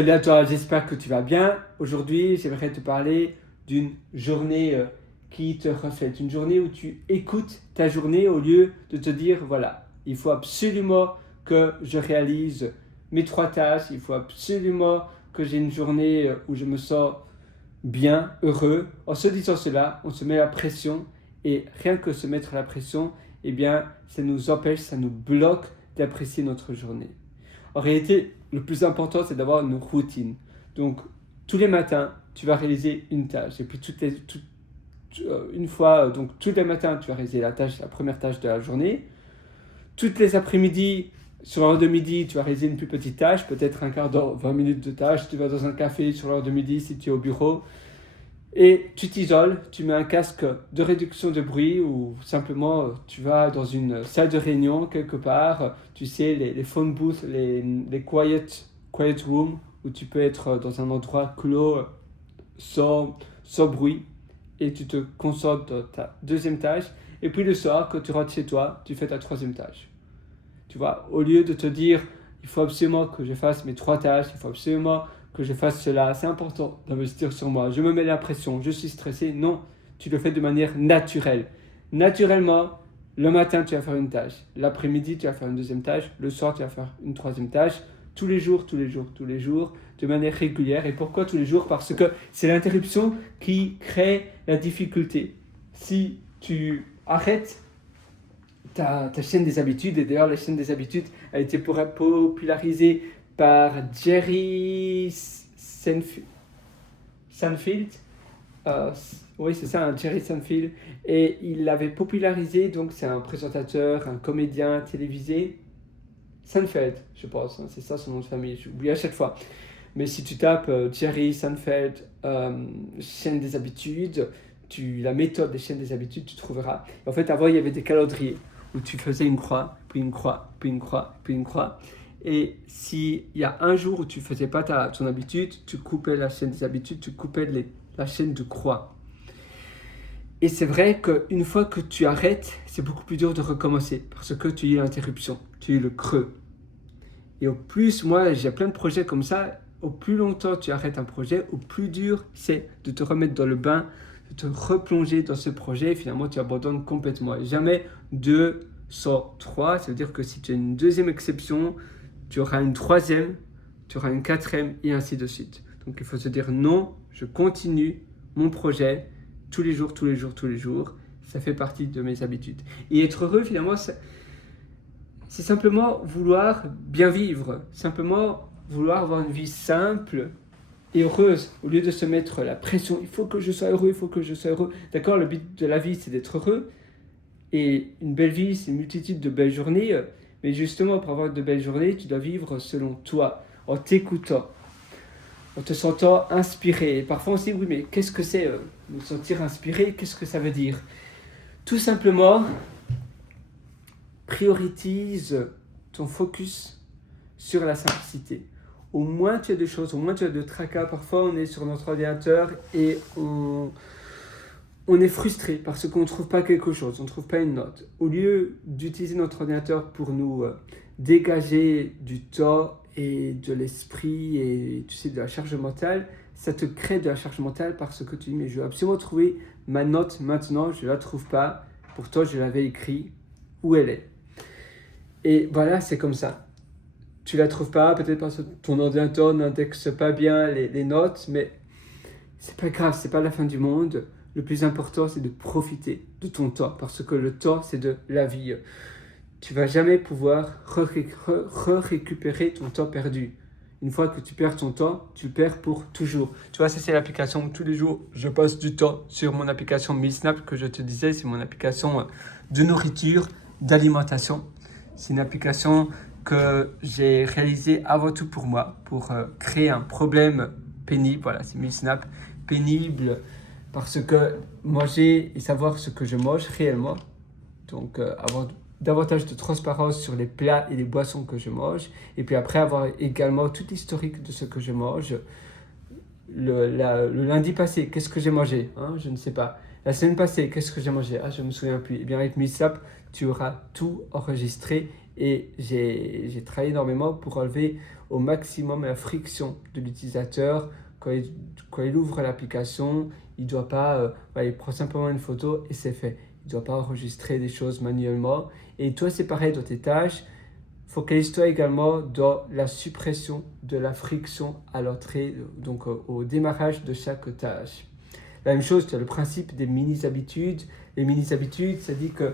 Salut à toi, j'espère que tu vas bien. Aujourd'hui, j'aimerais te parler d'une journée qui te reflète. Une journée où tu écoutes ta journée au lieu de te dire, voilà, il faut absolument que je réalise mes 3 tâches, il faut absolument que j'ai une journée où je me sens bien, heureux. En se disant cela, on se met la pression et rien que se mettre la pression, eh bien, ça nous empêche, ça nous bloque d'apprécier notre journée. En réalité, le plus important, c'est d'avoir une routine. Donc, tous les matins, tu vas réaliser une tâche. Et puis, une fois, donc tous les matins, tu vas réaliser la première tâche de la journée. Toutes les après-midi, sur l'heure de midi, tu vas réaliser une plus petite tâche, peut-être un quart d'heure, 20 minutes de tâche. Tu vas dans un café sur l'heure de midi si tu es au bureau. Et tu t'isoles, tu mets un casque de réduction de bruit ou simplement tu vas dans une salle de réunion quelque part, tu sais, les phone booths, les quiet rooms où tu peux être dans un endroit clos, sans bruit et tu te concentres dans ta deuxième tâche. Et puis le soir, quand tu rentres chez toi, tu fais ta troisième tâche. Tu vois, au lieu de te dire, il faut absolument que je fasse mes 3 tâches, il faut absolument que je fasse cela, c'est important d'investir sur moi, je me mets la pression, je suis stressé. Non, tu le fais de manière naturelle. Naturellement, le matin, tu vas faire une tâche. L'après-midi, tu vas faire une deuxième tâche. Le soir, tu vas faire une troisième tâche. Tous les jours, de manière régulière. Et pourquoi tous les jours? Parce que c'est l'interruption qui crée la difficulté. Si tu arrêtes ta chaîne des habitudes, et d'ailleurs la chaîne des habitudes a été popularisée par Jerry Seinfeld. Euh, oui, c'est ça, Jerry Seinfeld. Et il l'avait popularisé, donc c'est un présentateur, un comédien télévisé. Seinfeld, je pense, hein, c'est ça son nom de famille, j'oublie à chaque fois. Mais si tu tapes Jerry Seinfeld, chaîne des habitudes, la méthode des chaînes des habitudes, tu trouveras. En fait, avant, il y avait des calendriers où tu faisais une croix, puis une croix, puis une croix, puis une croix. Et s'il y a un jour où tu ne faisais pas ton habitude, tu coupais la chaîne des habitudes, tu coupais la chaîne de croix. Et c'est vrai qu'une fois que tu arrêtes, c'est beaucoup plus dur de recommencer parce que tu as eu l'interruption, tu as eu le creux. Et au plus, moi, j'ai plein de projets comme ça. Au plus longtemps tu arrêtes un projet, au plus dur c'est de te remettre dans le bain, de te replonger dans ce projet. Et finalement, tu abandonnes complètement. Et jamais 2 sans 3. Ça veut dire que si tu as une deuxième exception, tu auras une troisième, tu auras une quatrième et ainsi de suite. Donc, il faut se dire non, je continue mon projet tous les jours, tous les jours, tous les jours. Ça fait partie de mes habitudes. Et être heureux, finalement, c'est simplement vouloir bien vivre, simplement vouloir avoir une vie simple et heureuse, au lieu de se mettre la pression, il faut que je sois heureux, il faut que je sois heureux. D'accord, le but de la vie, c'est d'être heureux, et une belle vie, c'est une multitude de belles journées, mais justement, pour avoir de belles journées, tu dois vivre selon toi, en t'écoutant, en te sentant inspiré. Et parfois on se dit, oui, mais qu'est-ce que c'est me sentir inspiré? Qu'est-ce que ça veut dire? Tout simplement, priorise ton focus sur la simplicité. Au moins tu as de choses, au moins tu as de tracas. Parfois on est sur notre ordinateur et on est frustré parce qu'on ne trouve pas quelque chose, on ne trouve pas une note. Au lieu d'utiliser notre ordinateur pour nous dégager du temps et de l'esprit et tu sais, de la charge mentale, ça te crée de la charge mentale parce que tu dis mais je veux absolument trouver ma note maintenant, je ne la trouve pas, pourtant je l'avais écrit, où elle est? Et voilà, c'est comme ça. Tu la trouves pas, peut-être parce que ton ordinateur n'indexe pas bien les notes, mais c'est pas grave, c'est pas la fin du monde. Le plus important, c'est de profiter de ton temps, parce que le temps, c'est de la vie. Tu vas jamais pouvoir récupérer ton temps perdu. Une fois que tu perds ton temps, tu le perds pour toujours. Tu vois, ça c'est l'application où tous les jours, je passe du temps sur mon application MealSnap que je te disais, c'est mon application de nourriture, d'alimentation. C'est une application que j'ai réalisée avant tout pour moi, pour créer un problème pénible. Voilà, c'est MealSnap, pénible parce que manger et savoir ce que je mange réellement, donc avoir davantage de transparence sur les plats et les boissons que je mange, et puis après avoir également tout l'historique de ce que je mange. Le lundi passé, qu'est-ce que j'ai mangé, hein? Je ne sais pas. La semaine passée, qu'est-ce que j'ai mangé? Ah, je ne me souviens plus. Et bien avec MealSnap, tu auras tout enregistré Et j'ai travaillé énormément pour enlever au maximum la friction de l'utilisateur. Quand il ouvre l'application, il ne doit pas, il prend simplement une photo et c'est fait. Il ne doit pas enregistrer des choses manuellement. Et toi, c'est pareil dans tes tâches. Focalise-toi également dans la suppression de la friction à l'entrée, donc au démarrage de chaque tâche. La même chose, tu as le principe des mini-habitudes. Les mini-habitudes, ça dit que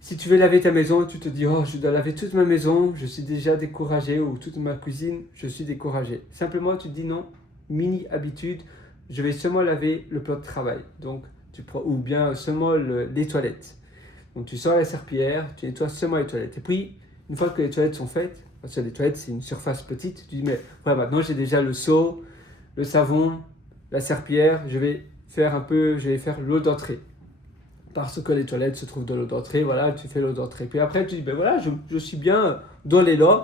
si tu veux laver ta maison, tu te dis « Oh, je dois laver toute ma maison, je suis déjà découragé » ou « toute ma cuisine, je suis découragé ». Simplement, tu te dis « Non, mini-habitude, je vais seulement laver le plan de travail. » Donc, ou bien seulement les toilettes. Donc, tu sors la serpillière, tu nettoies seulement les toilettes. Et puis, une fois que les toilettes sont faites, parce que les toilettes, c'est une surface petite, tu dis « Mais voilà, maintenant, j'ai déjà le seau, le savon, la serpillière, je vais faire l'eau d'entrée. » Parce que les toilettes se trouvent dans l'eau d'entrée, voilà, tu fais l'eau d'entrée. Puis après, tu dis, ben voilà, je suis bien dans les lots.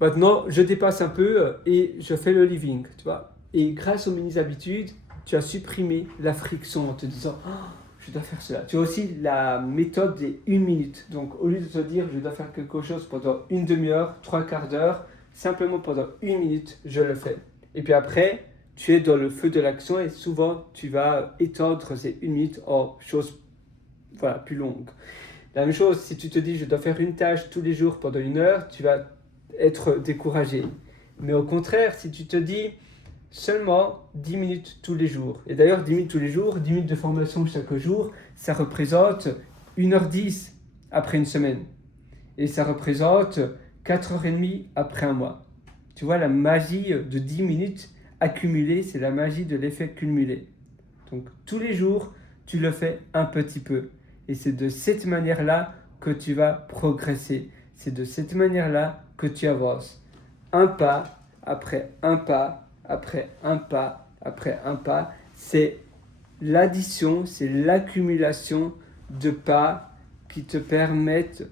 Maintenant, je dépasse un peu et je fais le living, tu vois. Et grâce aux mini-habitudes, tu as supprimé la friction en te disant, oh, je dois faire cela. Tu as aussi la méthode des 1 minute. Donc, au lieu de te dire, je dois faire quelque chose pendant une demi-heure, 3/4 d'heure, simplement pendant 1 minute, je le fais. Et puis après, tu es dans le feu de l'action et souvent, tu vas étendre ces 1 minute en choses plus longue. La même chose, si tu te dis je dois faire une tâche tous les jours pendant 1 heure, tu vas être découragé. Mais au contraire, si tu te dis seulement 10 minutes tous les jours, et d'ailleurs 10 minutes tous les jours, 10 minutes de formation chaque jour, ça représente 1h10 après une semaine. Et ça représente 4h30 après un mois. Tu vois, la magie de 10 minutes accumulées, c'est la magie de l'effet cumulé. Donc tous les jours, tu le fais un petit peu. Et c'est de cette manière-là que tu vas progresser. C'est de cette manière-là que tu avances. Un pas, après un pas, après un pas, après un pas. C'est l'addition, c'est l'accumulation de pas qui te permettent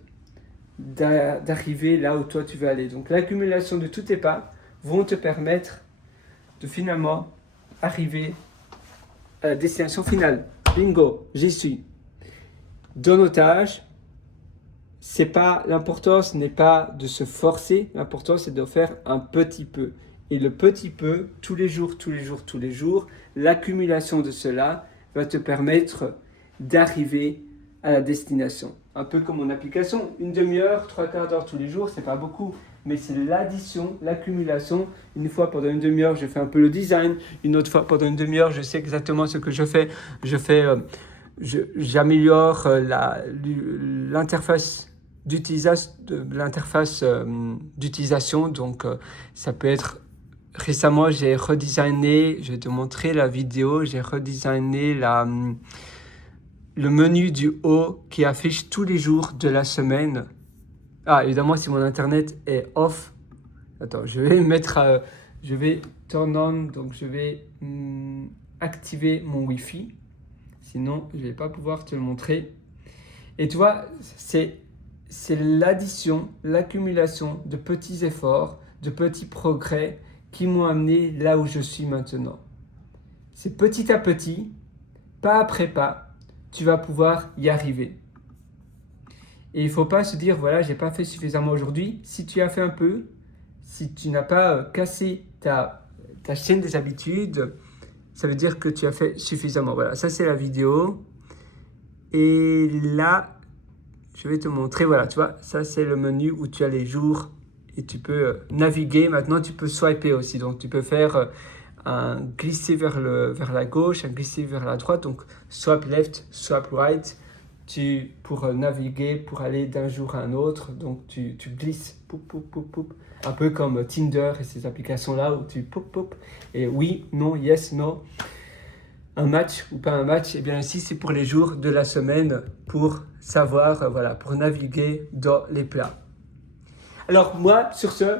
d'arriver là où toi tu veux aller. Donc l'accumulation de tous tes pas vont te permettre de finalement arriver à la destination finale. Bingo, j'y suis. Dans nos tâches, l'importance n'est pas de se forcer, l'important c'est de faire un petit peu. Et le petit peu, tous les jours, l'accumulation de cela va te permettre d'arriver à la destination. Un peu comme mon application, 1 demi-heure, 3/4 d'heure tous les jours, c'est pas beaucoup, mais c'est l'addition, l'accumulation. Une fois pendant 1 demi-heure, je fais un peu le design, une autre fois pendant 1 demi-heure, je sais exactement ce que je fais. J'améliore l'interface d'utilisation. Donc, ça peut être... Récemment, j'ai redesigné, je vais te montrer la vidéo, j'ai redesigné le menu du haut qui affiche tous les jours de la semaine. Ah, évidemment, si mon internet est off, attends, je vais turn on, donc je vais activer mon Wi-Fi. Sinon, je ne vais pas pouvoir te le montrer. Et tu vois, c'est l'addition, l'accumulation de petits efforts, de petits progrès qui m'ont amené là où je suis maintenant. C'est petit à petit, pas après pas, tu vas pouvoir y arriver. Et il ne faut pas se dire, voilà, je n'ai pas fait suffisamment aujourd'hui. Si tu as fait un peu, si tu n'as pas cassé ta chaîne des habitudes, ça veut dire que tu as fait suffisamment. Voilà, ça c'est la vidéo. Et là, je vais te montrer, voilà, tu vois, ça c'est le menu où tu as les jours et tu peux naviguer. Maintenant, tu peux swiper aussi. Donc, tu peux faire un glisser vers la gauche, un glisser vers la droite. Donc, swipe left, swipe right. Pour naviguer, pour aller d'un jour à un autre. Donc, tu glisses, poup, poup, poup, poup. Un peu comme Tinder et ces applications-là où tu poup, poup. Et oui, non, yes, no. Un match ou pas un match, et bien ici, c'est pour les jours de la semaine pour savoir, voilà, pour naviguer dans les plats. Alors, moi, sur ce,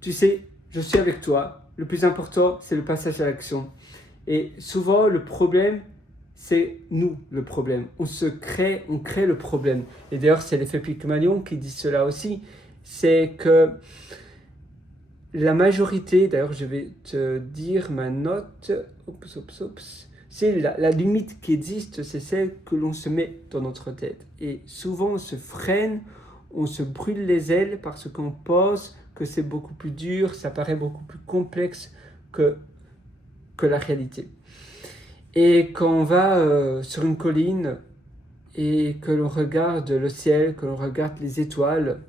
tu sais, je suis avec toi. Le plus important, c'est le passage à l'action. Et souvent, le problème, c'est nous le problème. On crée le problème. Et d'ailleurs, c'est l'effet Pygmalion qui dit cela aussi. C'est que la majorité, d'ailleurs, je vais te dire ma note. C'est la limite qui existe, c'est celle que l'on se met dans notre tête. Et souvent, on se freine, on se brûle les ailes parce qu'on pense que c'est beaucoup plus dur, ça paraît beaucoup plus complexe que la réalité. Et quand on va sur une colline et que l'on regarde le ciel, que l'on regarde les étoiles,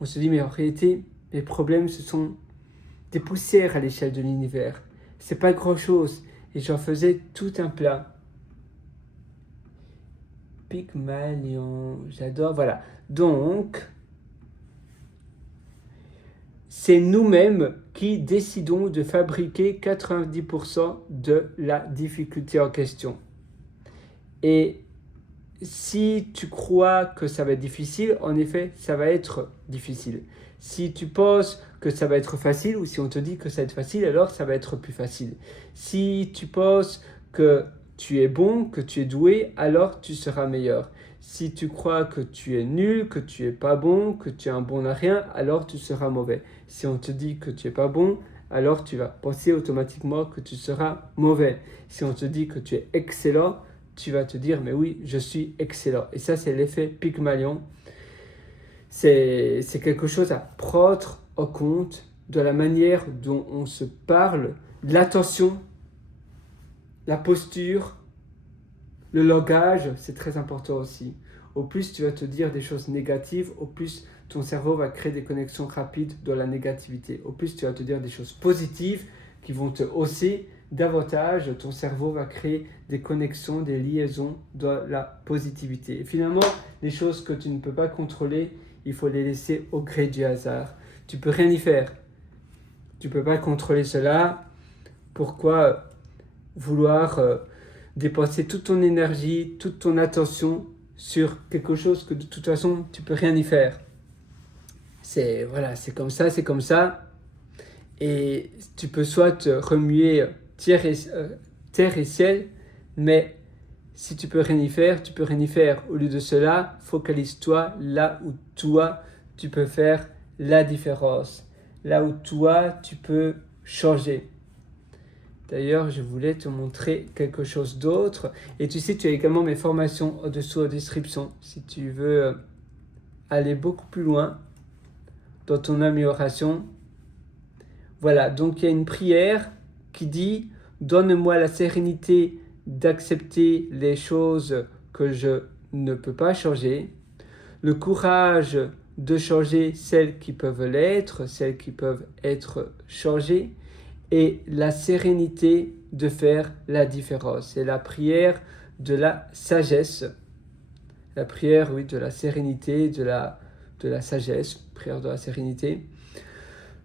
on se dit mais en réalité, mes problèmes ce sont des poussières à l'échelle de l'univers. C'est pas grand chose. Et j'en faisais tout un plat. Pygmalion, j'adore, voilà. Donc, c'est nous-mêmes qui décidons de fabriquer 90% de la difficulté en question. Et si tu crois que ça va être difficile, en effet, ça va être difficile. Si tu penses que ça va être facile, ou si on te dit que ça va être facile, alors ça va être plus facile. Si tu penses que tu es bon, que tu es doué, alors tu seras meilleur. Si tu crois que tu es nul, que tu es pas bon, que tu es un bon à rien, alors tu seras mauvais. Si on te dit que tu es pas bon, alors tu vas penser automatiquement que tu seras mauvais. Si on te dit que tu es excellent, tu vas te dire, mais oui, je suis excellent. Et ça, c'est l'effet Pygmalion. C'est quelque chose à prendre en compte de la manière dont on se parle, l'attention, la posture, le langage, c'est très important aussi. Au plus tu vas te dire des choses négatives, au plus ton cerveau va créer des connexions rapides dans la négativité. Au plus tu vas te dire des choses positives qui vont te hausser davantage, ton cerveau va créer des connexions, des liaisons dans la positivité. Et finalement, les choses que tu ne peux pas contrôler, il faut les laisser au gré du hasard. Tu peux rien y faire. Tu peux pas contrôler cela. Pourquoi vouloir dépenser toute ton énergie, toute ton attention sur quelque chose que de toute façon tu peux rien y faire. C'est comme ça. Et tu peux soit remuer terre et ciel, mais si tu peux rien y faire, tu peux rien y faire. Au lieu de cela, focalise-toi là où toi tu peux faire la différence, là où toi tu peux changer. D'ailleurs, je voulais te montrer quelque chose d'autre. Et tu sais, tu as également mes formations au-dessous en description. Si tu veux aller beaucoup plus loin dans ton amélioration. Voilà, donc il y a une prière qui dit « Donne-moi la sérénité d'accepter les choses que je ne peux pas changer, le courage de changer celles qui peuvent l'être, celles qui peuvent être changées, et la sérénité de faire la différence. » C'est la prière de la sagesse. La prière, oui, de la sérénité, de la sagesse, prière de la sérénité.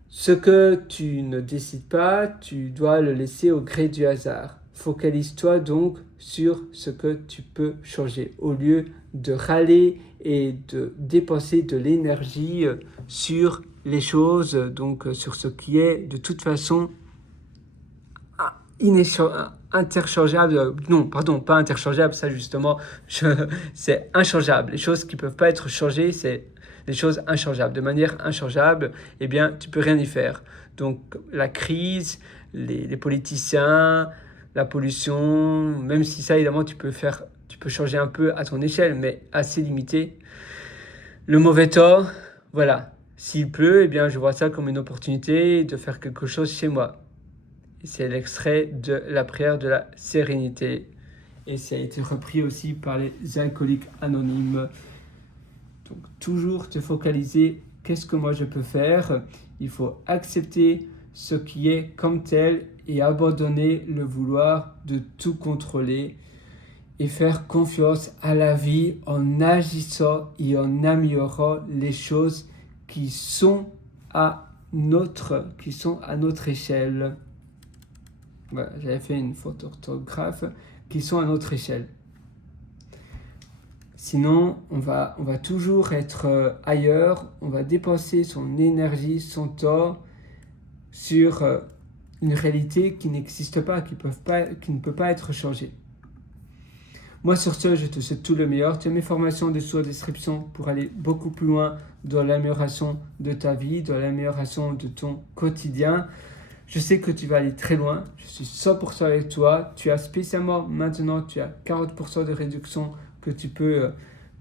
Ce que tu ne décides pas, tu dois le laisser au gré du hasard. Focalise-toi donc sur ce que tu peux changer, au lieu de râler et de dépenser de l'énergie sur les choses, donc sur ce qui est de toute façon interchangeable, non, pardon, pas interchangeable, ça justement, c'est inchangeable. Les choses qui ne peuvent pas être changées, c'est les choses inchangeables. De manière inchangeable, eh bien, tu ne peux rien y faire. Donc, la crise, les politiciens, la pollution, même si ça, évidemment, tu peux changer un peu à ton échelle, mais assez limité. Le mauvais temps, voilà. S'il pleut, eh bien, je vois ça comme une opportunité de faire quelque chose chez moi. C'est l'extrait de la prière de la sérénité. Et ça a été repris aussi par les alcooliques anonymes. Donc, toujours te focaliser, qu'est-ce que moi je peux faire ? Il faut accepter ce qui est comme tel et abandonner le vouloir de tout contrôler et faire confiance à la vie en agissant et en améliorant les choses qui sont à notre échelle. Voilà, j'avais fait une faute d'orthographe, qui sont à notre échelle. Sinon, on va toujours être ailleurs, on va dépenser son énergie, son temps sur une réalité qui n'existe pas, qui ne peut pas être changée. Moi, sur ce, je te souhaite tout le meilleur. Tu as mes formations dessous en description pour aller beaucoup plus loin dans l'amélioration de ta vie, dans l'amélioration de ton quotidien. Je sais que tu vas aller très loin, je suis 100% avec toi. Tu as spécialement maintenant, tu as 40% de réduction que tu peux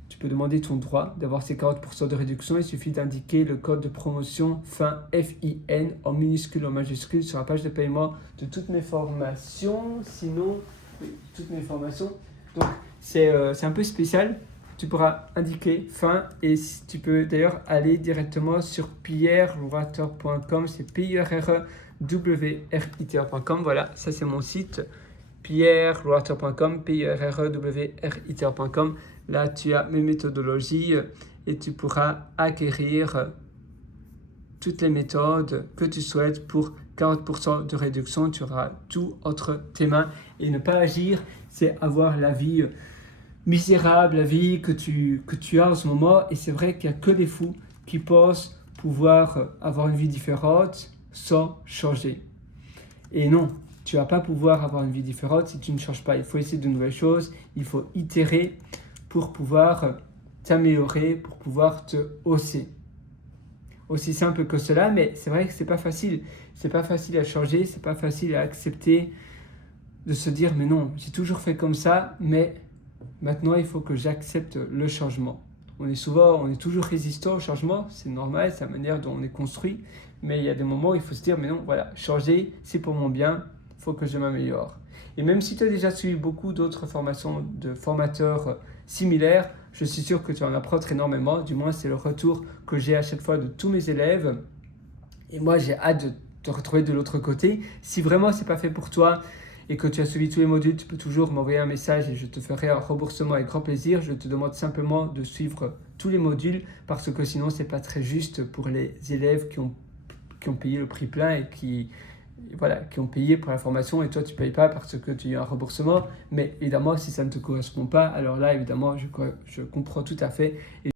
tu peux demander ton droit d'avoir ces 40% de réduction. Il suffit d'indiquer le code de promotion FIN, F-I-N, en minuscule, en majuscule, sur la page de paiement de toutes mes formations. Sinon, oui, toutes mes formations. Donc, c'est un peu spécial. Tu pourras indiquer FIN et tu peux d'ailleurs aller directement sur pierrewater.com. C'est pierrewriter.com. Voilà, ça c'est mon site. pierrewater.com, pierrewriter.com. Là, tu as mes méthodologies et tu pourras acquérir toutes les méthodes que tu souhaites pour 40% de réduction. Tu auras tout entre tes mains. Et ne pas agir, c'est avoir la vie misérable, la vie que tu as en ce moment. Et c'est vrai qu'il n'y a que des fous qui pensent pouvoir avoir une vie différente sans changer. Et non, tu ne vas pas pouvoir avoir une vie différente si tu ne changes pas. Il faut essayer de nouvelles choses, il faut itérer pour pouvoir t'améliorer, pour pouvoir te hausser. Aussi simple que cela, mais c'est vrai que c'est pas facile. C'est pas facile à changer, c'est pas facile à accepter de se dire mais non, j'ai toujours fait comme ça, mais maintenant il faut que j'accepte le changement. On est toujours résistant au changement, c'est normal, c'est la manière dont on est construit, mais il y a des moments où il faut se dire mais non, voilà, changer, c'est pour mon bien, il faut que je m'améliore. Et même si tu as déjà suivi beaucoup d'autres formations de formateurs similaires, je suis sûr que tu en apprends énormément, du moins c'est le retour que j'ai à chaque fois de tous mes élèves. Et moi j'ai hâte de te retrouver de l'autre côté. Si vraiment c'est pas fait pour toi et que tu as suivi tous les modules, tu peux toujours m'envoyer un message et je te ferai un remboursement avec grand plaisir. Je te demande simplement de suivre tous les modules parce que sinon c'est pas très juste pour les élèves qui ont payé le prix plein et qui ont payé pour la formation et toi tu ne payes pas parce que tu as un remboursement. Mais évidemment, si ça ne te correspond pas, alors là, évidemment, je comprends tout à fait.